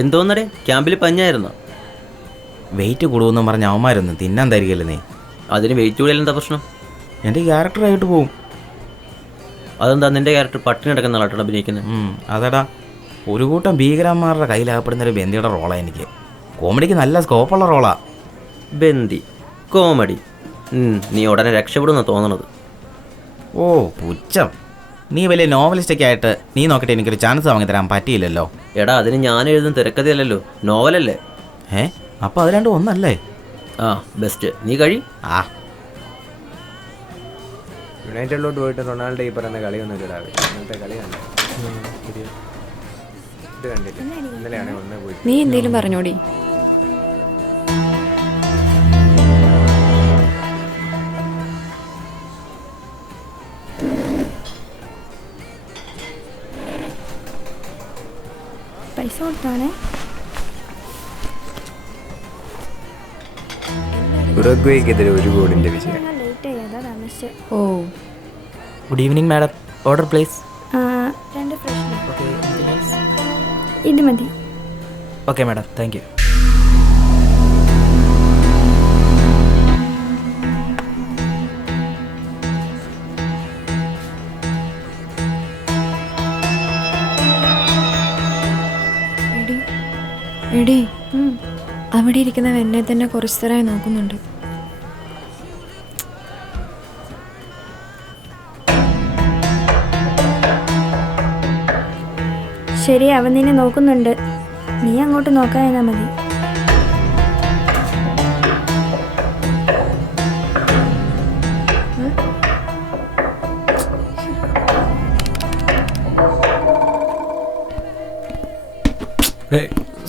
എന്തോന്നടേ ക്യാമ്പിൽ പഞ്ഞായിരുന്നോ? വെയിറ്റ് കൂടുമെന്ന് പറഞ്ഞ അവന്മാരൊന്നും തിന്നാൻ തരികയല്ലേ നീ. അതിന് വെയിറ്റ് കൂടിയാൽ എന്താ പ്രശ്നം? എൻ്റെ ക്യാരക്ടറായിട്ട് പോവും. അതെന്താ നിന്റെ ക്യാരക്ടർ പട്ടിണി കിടക്കുന്ന ആളായിട്ടാണ് അഭിനയിക്കുന്നത്? അതെടാ, ഒരു കൂട്ടം ഭീകരന്മാരുടെ കയ്യിലാകപ്പെടുന്നൊരു ബന്ദിയുടെ റോളാണ് എനിക്ക്. കോമഡിക്ക് നല്ല സ്കോപ്പുള്ള റോളാ. ബന്ദി കോമഡി. നീ ഉടനെ രക്ഷപ്പെടുന്ന തോന്നണത്. ഓ പുച്ഛം. നീ വലിയ നോവലിസ്റ്റൊക്കെ ആയിട്ട് നീ നോക്കിയിട്ട് എനിക്കൊരു ചാൻസ് വാങ്ങി തരാൻ പറ്റിയില്ലല്ലോ. എടാ, അതിന് ഞാൻ എഴുതുന്ന തിരക്കഥയല്ലല്ലോ, നോവലല്ലേ. അപ്പോൾ അത് രണ്ടും ഒന്നല്ലേ? ആ ബെസ്റ്റ്. നീ കഴി. യുണൈറ്റഡിലോട്ട് പോയിട്ട് റൊണാൾഡോ ഈ പറയുന്ന കളിയൊന്നും ഇടാവേ. ഇന്നത്തെ കളി കണ്ടോ? ഇത് കണ്ടില്ല? ഇന്നലെയാണ് ഒന്നേ പോയി. നീ എന്തേലും പറഞ്ഞോടി. പൈസ കൊടുത്താണേ. ഉറുഗ്വേക്കെതിരെ 1 ഗോളിന്റെ വിജയം. Oh good evening madam. Order please. 2 fresh. Okay, ഇത് മതി. Okay madam, thank you. എടി, അവിടെ ഇരിക്കുന്നവൻ എന്നെ തന്നെ കുറച്ചു തരായി നോക്കുന്നുണ്ട്. ശരി, അവൻ നിന്നെ നോക്കുന്നുണ്ട്. നീ അങ്ങോട്ട് നോക്കാനാ മതി.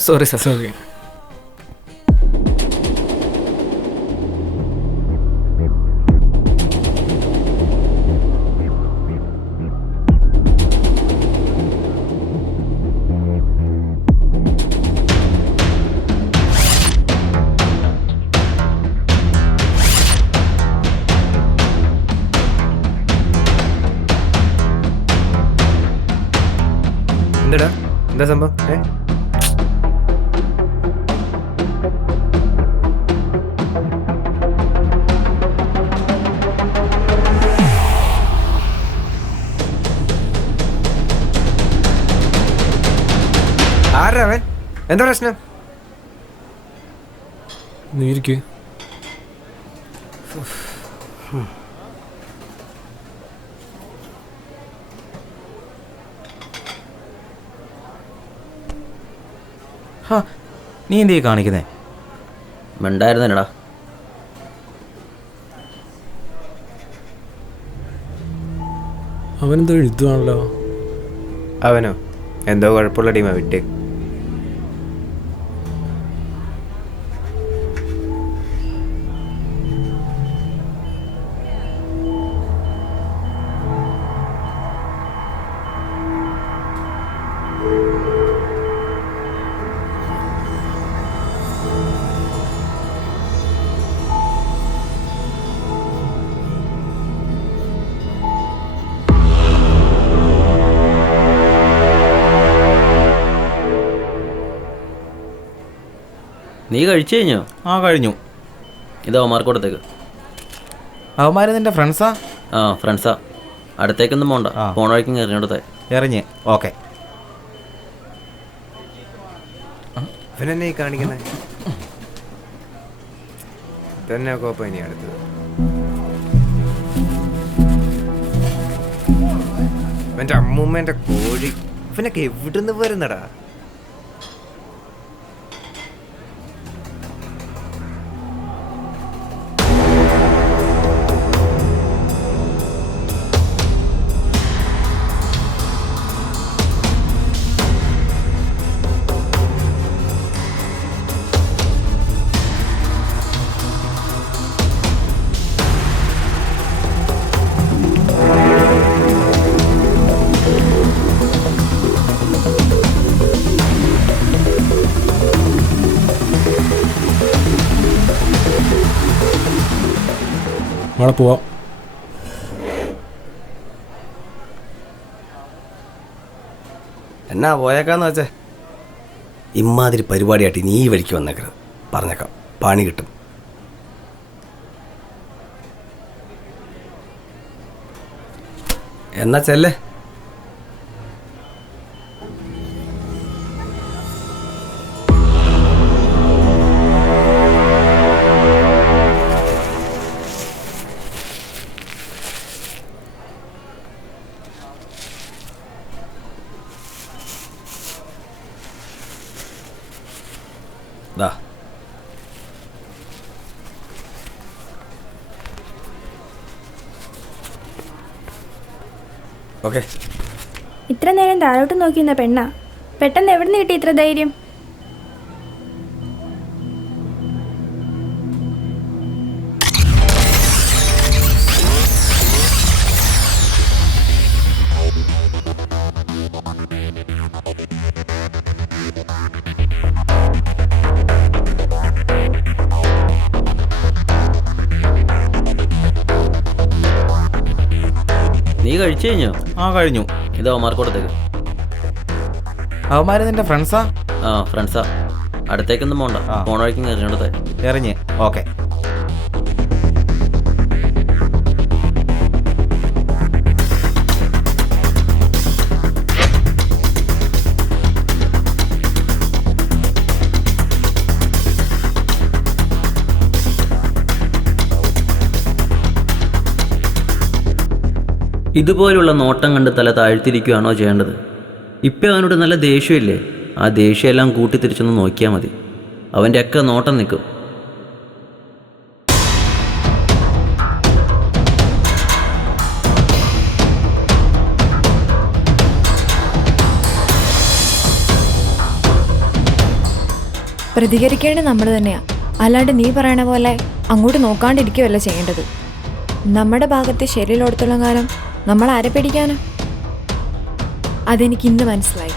Sorry sir. സോറി. എന്താടാ, എന്താ സംഭവം? ആരവൻ? എന്താ പ്രശ്നം? നീ ഇരിക്ക്. നീ എന്തീ കാണിക്കുന്നേ? മിണ്ടായിരുന്നേടാ. അവനെന്തോ എഴുതുവാണല്ലോ. അവനോ? എന്തോ കുഴപ്പമുള്ള ടീമാ, വിട്ടേ. നീ കഴിച്ചു കഴിഞ്ഞോ? കഴിഞ്ഞു. ഇതോ മാർക്ക് കൊടുത്തേക്ക്. അവന്മാർ നിന്റെ ഫ്രണ്ട്സാ? ഫ്രണ്ട്സാ. അടുത്തേക്കൊന്നും പോണ്ട, പോണ വഴിക്കും എറിഞ്ഞെടുത്തേ. എറിഞ്ഞ്. ഓക്കെ. ഇവനെന്നെ ഈ കാണിക്കുന്നേ തന്നെ കോപ്പ. ഇനി അടുത്തത് എൻ്റെ അമ്മൂമ്മേൻ്റെ കോഴി. ഇവനൊക്കെ എവിടുന്ന് വരുന്നടാ? നാളെ പോവാം. എന്നാ പോയേക്കാന്ന് വെച്ചേ? ഇമാതിരി പരിപാടിയായിട്ട് നീ ഈ വഴിക്ക് വന്നേക്കരുത്. പറഞ്ഞേക്കാം, പണി കിട്ടും. എന്നാ ചെല്ലേ. ദാ ഓക്കെ. ഇത്ര നേരം താഴോട്ട് നോക്കിയിരുന്ന പെണ്ണാ, പെട്ടെന്ന് എവിടെ നിന്ന് കിട്ടി ഇത്ര ധൈര്യം? നീ കഴിച്ചു കഴിഞ്ഞോ? ആ കഴിഞ്ഞു. ഇത് അവന്മാർക്ക് കൊടുത്തേക്ക്. അവന്മാര് നിന്റെ ഫ്രണ്ട്സാ? ആ ഫ്രണ്ട്സാ. അടുത്തേക്കൊന്നും പോണ്ട, ആ. പോണ വഴിക്കും എറിഞ്ഞെടുത്തേ. എറിഞ്ഞ്. ഓക്കെ. ഇതുപോലുള്ള നോട്ടം കണ്ട് തല താഴ്ത്തിരിക്കുകയാണോ ചെയ്യേണ്ടത്? ഇപ്പം അവനോട് നല്ല ദേഷ്യമില്ലേ? ആ ദേഷ്യമെല്ലാം കൂട്ടി തിരിച്ചൊന്ന് നോക്കിയാൽ മതി, അവൻ്റെ ഒക്കെ നോട്ടം നിൽക്കും. പ്രതികരിക്കേണ്ടത് നമ്മൾ തന്നെയാ, അല്ലാണ്ട് നീ പറയണ പോലെ അങ്ങോട്ട് നോക്കാണ്ടിരിക്കുകയല്ല ചെയ്യേണ്ടത്. നമ്മുടെ ഭാഗത്ത് ശരിയിലോടത്തോളം കാലം നമ്മൾ ആരെ പേടിക്കാനാ? അതെനിക്ക് ഇന്ന് മനസ്സിലായി.